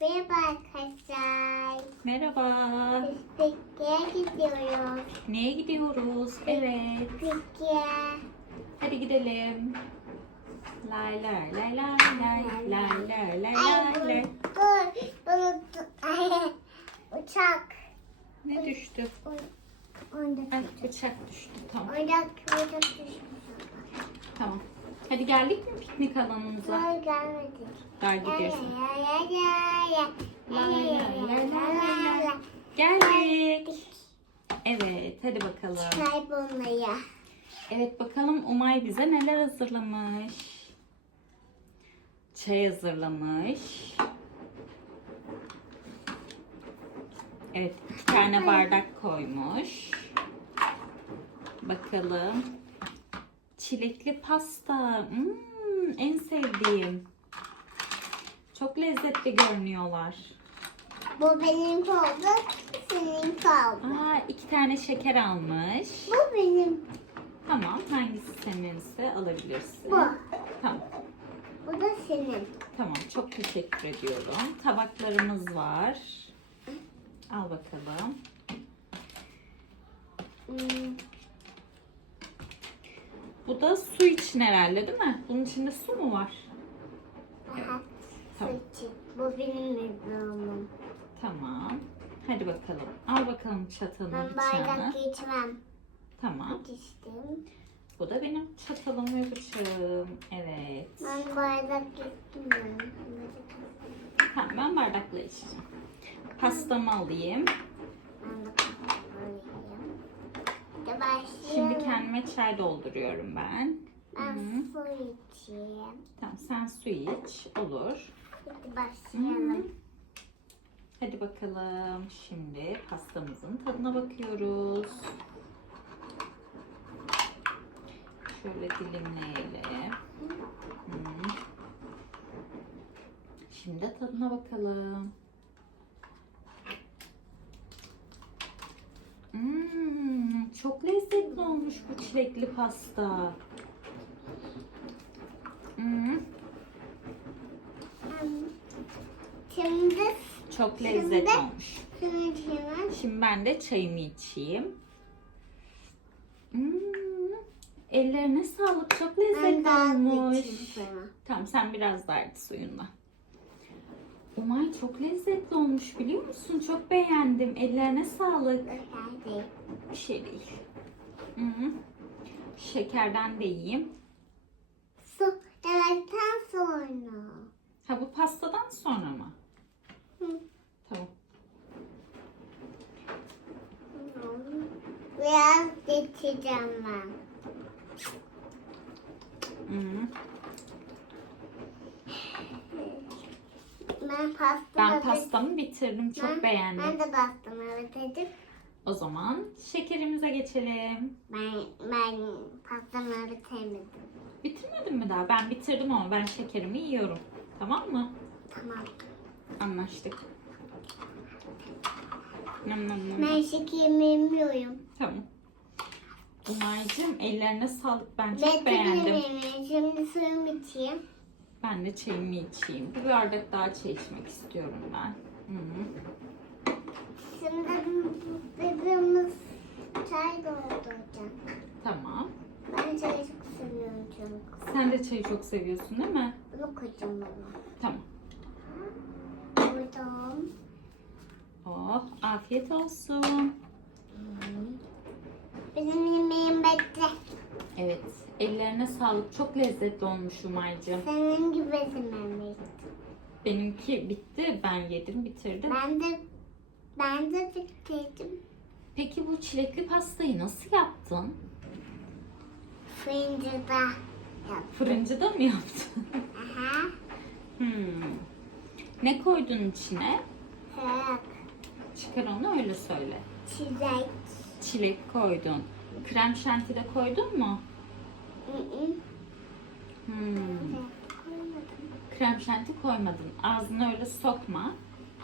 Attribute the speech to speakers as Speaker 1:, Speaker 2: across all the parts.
Speaker 1: Merhaba arkadaşlar.
Speaker 2: Merhaba.
Speaker 1: Biz pikniğe gidiyoruz.
Speaker 2: Neye gidiyoruz? Evet.
Speaker 1: Pikniğe.
Speaker 2: Hadi gidelim. Lay lay lay lay lay lay lay lay
Speaker 1: Ay
Speaker 2: lay lay.
Speaker 1: dur. Uçak.
Speaker 2: Ne düştü?
Speaker 1: Oyuncak.
Speaker 2: Ay bıçak düştü. Tamam.
Speaker 1: Oyuncak. Oyuncak düşmüş.
Speaker 2: Tamam. Hadi geldik mi piknik alanımıza?
Speaker 1: Daha gelmedik.
Speaker 2: Daha gidiyorsun. Geldik. Evet hadi bakalım.
Speaker 1: Kaybolmaya.
Speaker 2: Evet bakalım Umay bize neler hazırlamış. Çay hazırlamış. Evet iki tane bardak koymuş. Bakalım. Çilekli pasta. Hmm, en sevdiğim. Çok lezzetli görünüyorlar.
Speaker 1: Bu benim oldu. Senin kaldı.
Speaker 2: Aa, iki tane şeker almış.
Speaker 1: Bu benim.
Speaker 2: Tamam hangisi seninse alabilirsin.
Speaker 1: Bu.
Speaker 2: Tamam.
Speaker 1: Bu da senin.
Speaker 2: Tamam, çok teşekkür ediyorum. Tabaklarımız var. Al bakalım.
Speaker 1: Hmm,
Speaker 2: Bu da su için herhalde değil mi? Bunun içinde su mu var?
Speaker 1: Aha.
Speaker 2: Tamam.
Speaker 1: Saçı. Bu benim mezunum.
Speaker 2: Tamam. Hadi bakalım. Al bakalım çatalını,
Speaker 1: Ben
Speaker 2: bıçağını.
Speaker 1: bardak geçmem.
Speaker 2: Tamam.
Speaker 1: Geçtim.
Speaker 2: Bu da benim çatalım ve bıçağım. Evet.
Speaker 1: Ben bardak geçtim.
Speaker 2: Tamam, ben bardakla içeceğim. Pastamı alayım.
Speaker 1: Ben de başlayalım.
Speaker 2: Şimdi kendime çay dolduruyorum ben.
Speaker 1: Ben
Speaker 2: Hı.
Speaker 1: su içeyim.
Speaker 2: Tamam, sen su iç. Olur.
Speaker 1: Hadi başlayalım.
Speaker 2: Hadi bakalım. Şimdi pastamızın tadına bakıyoruz. Şöyle dilimleyelim. Hmm. Şimdi tadına bakalım. Hmm, çok lezzetli olmuş bu çilekli pasta. Hmm,
Speaker 1: Şimdi
Speaker 2: çok lezzetli
Speaker 1: Şimdi-
Speaker 2: olmuş.
Speaker 1: içeyim.
Speaker 2: Şimdi ben de çayımı içeyim. Hmm, ellerine sağlık. Çok lezzetli olmuş. Tamam sen biraz daha iç suyundan. Umay çok lezzetli olmuş biliyor musun? Çok beğendim. Ellerine sağlık. Bir şey değil. Hı. Şekerden de yiyeyim.
Speaker 1: Su demekten sonra.
Speaker 2: Ha bu pastadan sonra mı?
Speaker 1: Hı.
Speaker 2: Tamam.
Speaker 1: Biraz geçeceğim ben.
Speaker 2: Hı.
Speaker 1: Ben pasta
Speaker 2: Ben pastamı bitirdim. Çok
Speaker 1: Ben-
Speaker 2: beğendim.
Speaker 1: Ben de pastamı bitirdim.
Speaker 2: O zaman şekerimize geçelim.
Speaker 1: Ben, ben pastamı bitirmedim.
Speaker 2: Bitirmedin mi daha? Ben bitirdim ama ben şekerimi yiyorum. Tamam mı?
Speaker 1: Tamam.
Speaker 2: Anlaştık. Nam nam nam.
Speaker 1: Ben şekerimi yemiyorum.
Speaker 2: Tamam. Umay'cığım ellerine sağlık. Ben çok
Speaker 1: Ben
Speaker 2: beğendim.
Speaker 1: yemeğimi. Şimdi suyumu içeyim.
Speaker 2: Ben de çayımı içeyim. Bir bardak daha çay içmek istiyorum ben. Hı -hı.
Speaker 1: Şimdi dediğimiz çay dolduracağım.
Speaker 2: Tamam.
Speaker 1: Ben çayı çok seviyorum çünkü.
Speaker 2: Sen de çayı çok seviyorsun değil mi?
Speaker 1: Bunu koyacağım bana.
Speaker 2: Tamam.
Speaker 1: Koydum.
Speaker 2: Oh, afiyet olsun.
Speaker 1: Benim yemeğim bitti.
Speaker 2: Evet, ellerine sağlık. Çok lezzetli olmuş Umay'cığım.
Speaker 1: Senin gibi yemeğim bitti.
Speaker 2: Benimki bitti. Ben yedim, bitirdim.
Speaker 1: Ben de ben de bitirdim.
Speaker 2: Peki bu çilekli pastayı nasıl yaptın?
Speaker 1: Fırıncıda yaptım.
Speaker 2: Fırıncıda mı yaptın?
Speaker 1: Aha.
Speaker 2: Hmm. Ne koydun içine?
Speaker 1: Evet.
Speaker 2: Çıkar onu öyle söyle.
Speaker 1: Çilek.
Speaker 2: Çilek koydun. Krem şanti de koydun mu?
Speaker 1: Hı hı.
Speaker 2: Hmm. Krem şanti koymadın. Ağzına öyle sokma.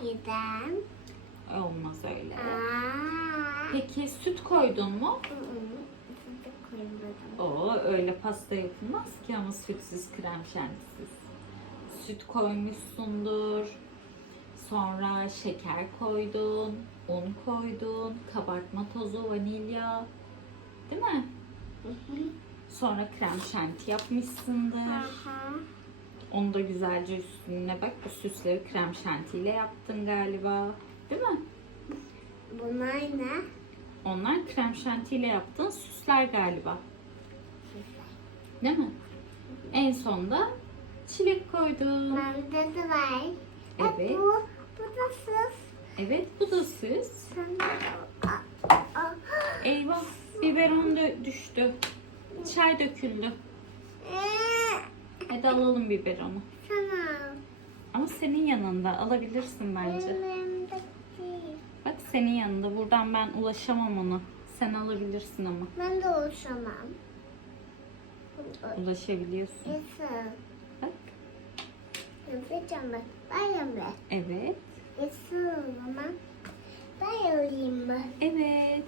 Speaker 1: Birden.
Speaker 2: Peki süt koydun mu?
Speaker 1: Hı hı. Sütü koymadım.
Speaker 2: Oo öyle pasta yapılmaz ki ama sütsüz krem şantisiz. süt koymuşsundur. Sonra şeker koydun, un koydun, kabartma tozu, vanilya. Değil mi? Sonra krem şanti yapmışsındır. Onu da güzelce üstüne bak. Bu süsleri krem şantiyle yaptın galiba. Değil mi?
Speaker 1: Bunlar ne?
Speaker 2: Onlar krem şantiyle yaptığın süsler galiba. Değil mi? En sonda çilek koydun.
Speaker 1: Bende de var.
Speaker 2: Evet.
Speaker 1: Bu, bu da sus.
Speaker 2: Evet bu da süs. Eyvah biberon dö- düştü. Çay döküldü. Hadi alalım biberonu.
Speaker 1: Sana.
Speaker 2: Ama senin yanında alabilirsin bence. Bak senin yanında. Buradan ben ulaşamam ona. Sen alabilirsin ama.
Speaker 1: Ben de uçamam.
Speaker 2: Ulaşabiliyorsun.
Speaker 1: Nasıl?
Speaker 2: Bak.
Speaker 1: Yapacağım ben. Ben yapayım.
Speaker 2: Evet.
Speaker 1: Nasıl o zaman? Ben yapayım mı?
Speaker 2: Evet.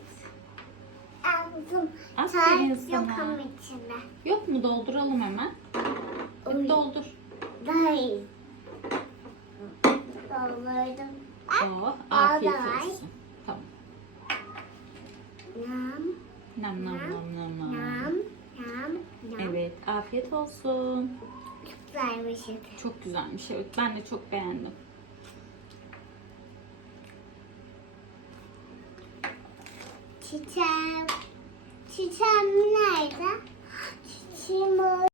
Speaker 1: Aldım.
Speaker 2: Aferin sana.
Speaker 1: yok ama içinde.
Speaker 2: Yok mu dolduralım hemen? Hadi doldur.
Speaker 1: Daha iyi. Doldurdum.
Speaker 2: Oh, afiyet olsun. Tamam.
Speaker 1: Nam,
Speaker 2: Nam nam nam nam nam.
Speaker 1: nam, nam, nam.
Speaker 2: Evet, afiyet olsun.
Speaker 1: Çok güzelmiş.
Speaker 2: Çok güzelmiş. Evet, ben de çok beğendim.
Speaker 1: Çiçeğim. Çiçeğim nerede? Çiçeğim